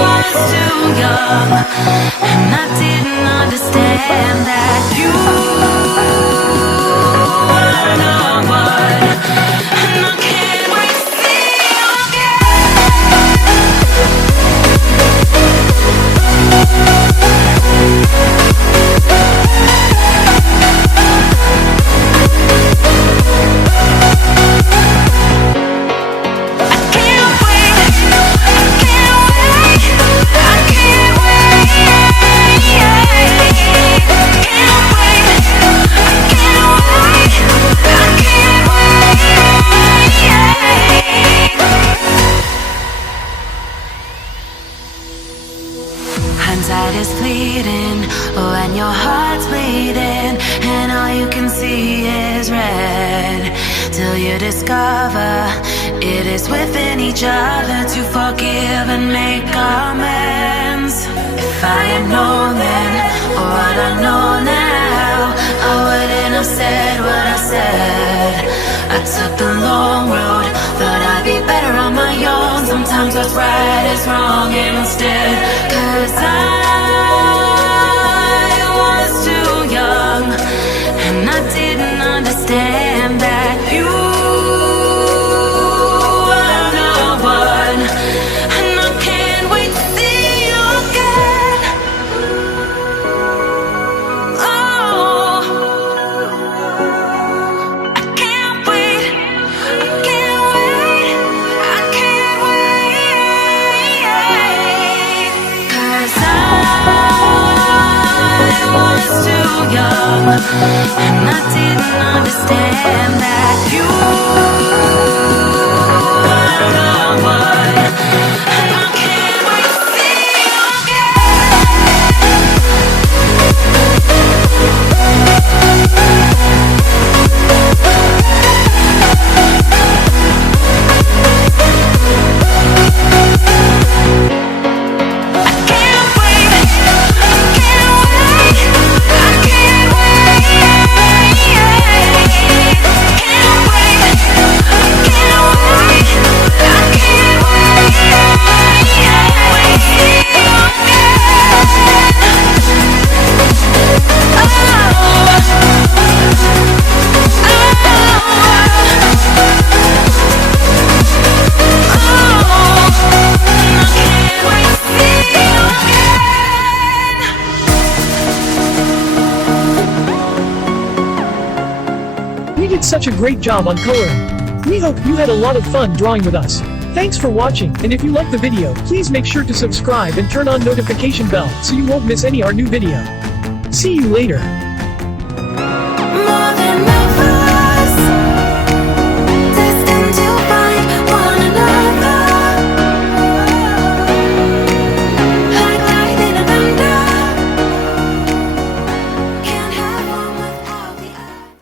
was too young, and I didn't understand that you were the one, and I can't wait to see you hindsight is fleeting when your heart's bleeding and all you can see is red, till you discover it is within each other to forgive and make amends. If I had known then what I know now, I wouldn't have said what I said. I took the long road, thought I'd be better on my own. Sometimes what's right is wrong instead, 'cause I was too young, and I didn't understand that you were the one, and I can't wait to see you again. Oh, I can't wait, I can't wait, I can't wait, 'cause I was too young, and I didn't understand that you were the one, and I can't wait to see you We did such a great job on coloring. We hope you had a lot of fun drawing with us. Thanks for watching, and if you like the video, please make sure to subscribe and turn on notification bell so you won't miss any our new video. See you later.